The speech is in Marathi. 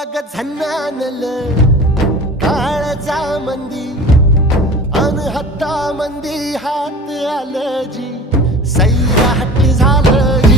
अग झन्नानल काळजा मंदी अनहत्ता मंदी हात आलं जी सैराट झालं